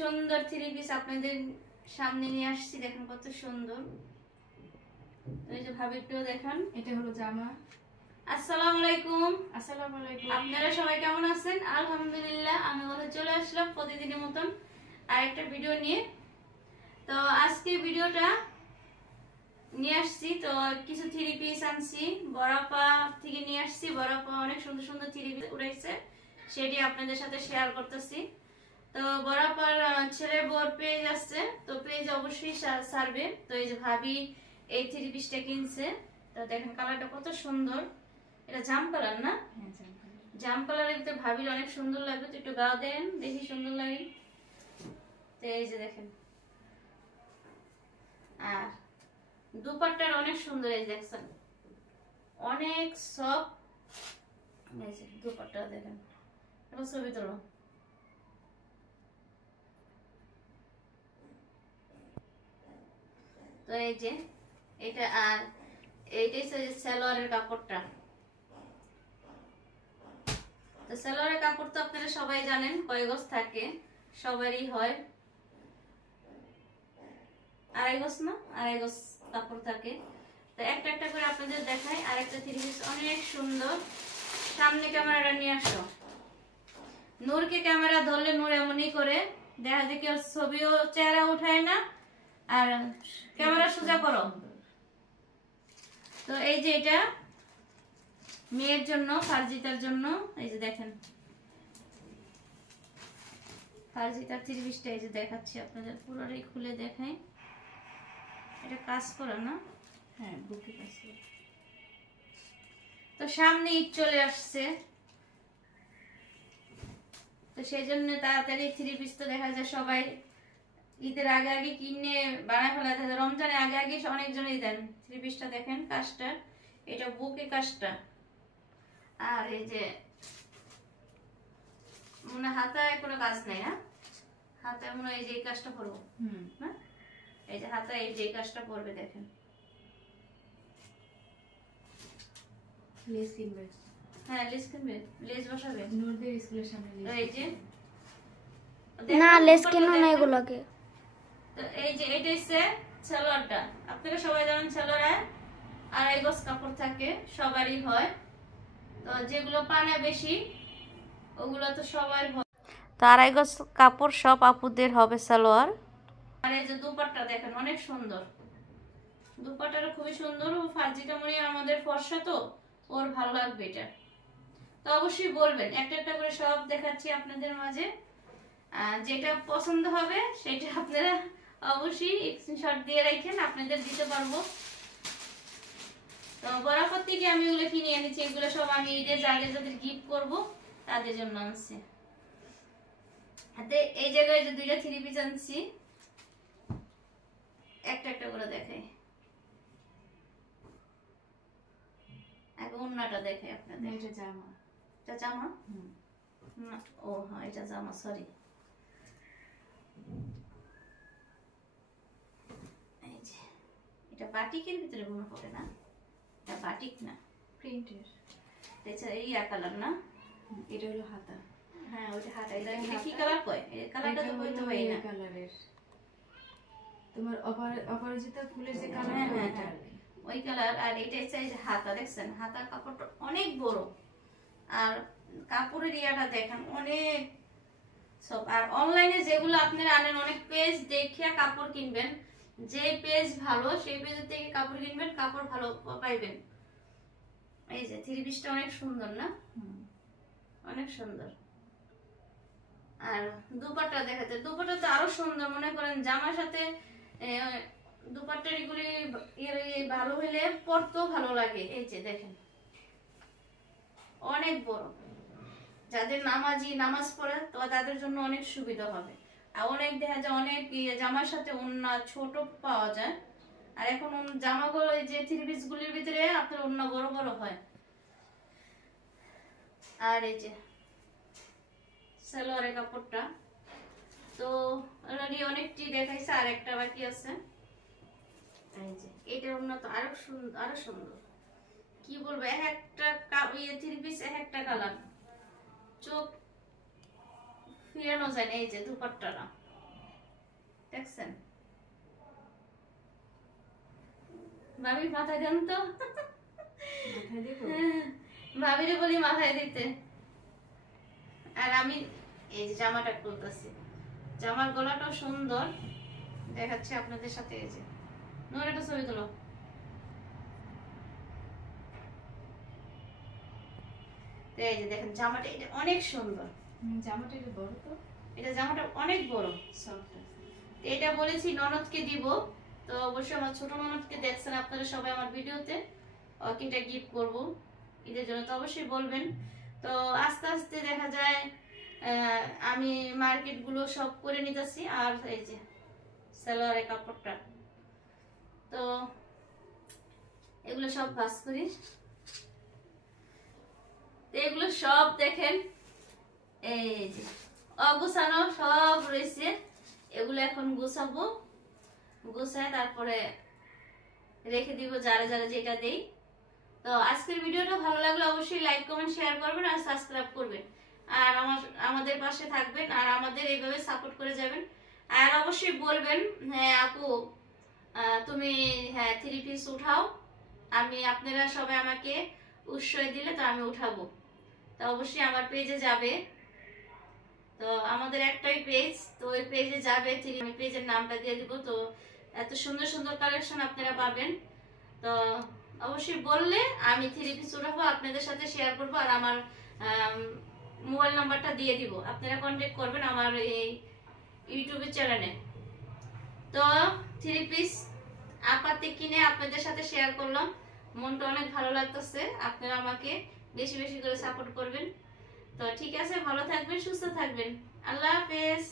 সুন্দর three piece আপনাদের সামনে নিয়ে আসছি, দেখেন কত সুন্দর। এই যে ভাবি একটু দেখান, এটা হলো জামা। আসসালামু আলাইকুম। আসসালামু আলাইকুম। আপনারা সবাই কেমন আছেন? আলহামদুলিল্লাহ, আমি বলে চলে আসলাম প্রতিদিনের মতন আরেকটা ভিডিও নিয়ে। তো আজকে ভিডিওটা নিয়ে আসছি, তো কিছু থ্রি পিস আনছি, বড়াপা থেকে নিয়ে আসছি। বড়াপা অনেক সুন্দর সুন্দর থ্রি পিস উড়াইছে, সেটি আপনাদের সাথে শেয়ার করতেছি। তো বরাবর ছেলের বোর পেজ আসছে, তো পেজ অবশ্যই সারবে। তো এই যে ভাবি এই থ্রি পিসটা কিনছে, তো দেখেন কালারটা কত সুন্দর। এটা জাম কালার না? জাম কালারের ভিতরে ভাবির অনেক সুন্দর লাগবে। তো একটু গা দেন, দেখি সুন্দর লাগে। তো এই যে দেখেন, আর দুপাট্টার অনেক সুন্দর, এই দেখছেন অনেক সফট। এই যে দুপাট্টা দেখেন, এবার ছবি তোলো। তো এই যে এটা, আর এইটাই সালোয়ারের কাপড়টা। তো সালোয়ারের কাপড় তো আপনারা সবাই জানেন কয় গজ থাকে, সবারই হয় আড়াই গজ না, আড়াই গজ কাপড় থাকে। তো একটা একটা করে আপনাদের দেখাই। আর একটা থ্রি পিস অনেক সুন্দর। সামনে ক্যামেরাটা নিয়ে আসো। নূরকে ক্যামেরা ধরলে নূর এমনই করে, দেখা যায় কেউ ছবিও চেহারা উঠায় না। আর ক্যামেরা সোজা করো। তো এই যে এটা মেয়ের জন্য, ফারজিতার জন্য। এই যে দেখেন ফারজিতার থ্রি পিসটা, এই যে দেখাচ্ছি আপনাদের, পুরোটাই খুলে দেখাই। এটা কাজ করা না? হ্যাঁ, বুকে কাজ করা। তো সামনে ঈদ চলে আসছে, তো সেই জন্য তাড়াতাড়ি থ্রি পিস তো দেখা যায় সবাই ঈদের আগে আগে কিনে বানায় ফেলা থাকে। রমজানের আগে আগে অনেকজনই দেন। থ্রি পিসটা দেখেন কাজটা, এটা বুকে কাজটা। আর এই যে মনে হাতায় কোনো কাজ নেই, হ্যাঁ হাতায় মনে হয় এই যে এই কাজটা করবো না, এই যে হাতায় এই যে এই কাজটা করবে দেখেন। লেস কিনবে? হ্যাঁ লেস কিনবে, লেস বসাবে নূরদের স্কুলের সামনে লেস। এই যে না, লেস কেন না এগুলোকে। তো এই যে এটা হচ্ছে সালোয়ারটা। আপনারা সবাই জানেন সালোয়ারে আড়াই গজ কাপড় থাকে, সবারই হয়। তো যেগুলো পানা বেশি ওগুলো তো সবার হয়। তো আড়াই গজ কাপড় সব আপুদের হবে সালোয়ার। আর এই যে দুপাট্টা দেখেন অনেক সুন্দর, দুপাট্টাটা খুবই সুন্দর। ও ফার্জিটা মনে আমাদের ফর্সা, তো ওর ভালো লাগবে এটা। তো অবশ্যই বলবেন, একটা একটা করে সব দেখাচ্ছি আপনাদের মাঝে। যেটা পছন্দ হবে সেটা আপনারা অবশ্যই স্ক্রিনশট দিয়ে রাখেন, আপনাদের দিতে পারবো। তো বরাবর থেকে আমি এগুলো কিনে এনেছি, এগুলো সব আমি ঈদের আগে যাদের গিফট করব তাদের জন্য আনছি। হাতে এই জায়গায় যে দুইটা থ্রি পিস আনছি, একটা একটা করে দেখাই। এখন ওন্নাটা দেখাই আপনাদের। এটা জামা। এটা জামা? না, ও হ্যাঁ এটা জামা, সরি। এই যে এটা বাটিকের ভিতরে মনে পড়ে না, এটা বাটিক না, প্রিন্টের। এছাড়া এই কালার না, এটা হলো হাতা। হ্যাঁ ওইটা হাতা। এটা কি কালার কয়? এই কালারটা তো কইতে পারি না। কালারের তোমার অপরাজিতা ফুলের যে কালার, হ্যাঁ হ্যাঁ হ্যাঁ ওই কালার। আর এটা হচ্ছে এই যে হাতা, দেখছেন হাতা কাপড়টা অনেক বড়। আর কাপড়ের ইয়াটা দেখেন অনেক সব। আর অনলাইনে যেগুলো আপনারা আনেন, অনেক পেজ দেখিয়া কাপড় কিনবেন। যে পেজ ভালো সেই পেজ থেকে কাপড় কিনবেন, কাপড় ভালো পাইবেন। এই যে থ্রি পিসটা অনেক সুন্দর না? অনেক সুন্দর। আর দুপাট্টা দেখাতে, দুপাট্টা তো আরো সুন্দর। মনে করেন জামার সাথে দুপাট্টার এগুলি ভালো হইলে পরতেও ভালো লাগে। এই যে দেখেন অনেক বড়, যাদের নামাজি নামাজ পড়ে তো তাদের জন্য অনেক সুবিধা হবে। আর অনেক দেখা যায় অনেক জামার সাথে ওন্না ছোট পাওয়া যায়। আর এখন জামাগুলো যে থ্রি পিস গুলির ভিতরে আপনার ওন্না বড় বড় হয়। আর এই যে সালোয়ারের কাপড়টা তো অলরেডি অনেকটি দেখাইছে, আর একটা বাকি আছে। এই যে এটার ওন্না তো আরো সুন্দর, আরো সুন্দর। কি বলবো, এক একটা থ্রি পিস এক একটা কালার, চোখ ফিরানো যায় না। এই যে দুপাট্টাটা ভাবি মাথায় দেন তো। মাথায় দেবো? ভাবিরে বলি মাথায় দিতে। আর আমি এই যে জামাটা খুলতেছি, জামার গলাটাও সুন্দর দেখাচ্ছি আপনাদের সাথে। এই যে নোর একটা ছবি তুলো। তো এই যে দেখেন জামাটা, এটা অনেক সুন্দর। জামাটা একটু বড় তো, এটা জামাটা অনেক বড়। সফট আছে। তো এটা বলেছি ননদকে দিব, তো অবশ্যই আমার ছোট ননদকে দেখছেন আপনারা সবাই আমার ভিডিওতে, ওকে এটা গিফট করব ঈদের জন্য, তো অবশ্যই বলবেন। তো আস্তে আস্তে দেখা যায় আমি মার্কেট গুলো সব করে নিতেছি। আর এই যে সালোয়ারের কাপড়টা, তো এগুলো সব ভাঁজ করি। তো এগুলো সব দেখেন এই যে অগুছানো সব রয়েছে, এগুলো এখন গুছাবো, গুছায় তারপরে রেখে দিব যারা যারা যেটা দেই। তো আজকের ভিডিওটা ভালো লাগলে অবশ্যই লাইক কমেন্ট শেয়ার করবেন আর সাবস্ক্রাইব করবেন, আর আমাদের পাশে থাকবেন আর আমাদের এইভাবে সাপোর্ট করে যাবেন। আর অবশ্যই বলবেন হ্যাঁ আপু তুমি হ্যাঁ 3 পিস উঠাও, আমি আপনারা সবাই আমাকে উৎসাহ দিলে তো আমি উঠাবো। তো অবশ্যই আমার পেজে যাবে, তো আমাদের একটাই পেজ, তো ওই পেজে যাবে, আমি পেজের নামটা দিয়ে দিব। তো এত সুন্দর সুন্দর কালেকশন আপনারা পাবেন। তো অবশ্যই বললে আমি 3 পিস উঠাবো, আপনাদের সাথে শেয়ার করব, আর আমার মোবাইল নাম্বারটা দিয়ে দিব, আপনারা কন্ট্যাক্ট করবেন আমার এই ইউটিউবের চ্যানেলে। তো 3 পিস আপাতে কিনে আপনাদের সাথে শেয়ার করলাম, মনটা অনেক ভালো লাগতেছে। আপনারা আমাকে বেশি বেশি করে সাপোর্ট করবেন। তো ঠিক আছে, ভালো থাকবেন, সুস্থ থাকবেন, আল্লাহ হাফেজ।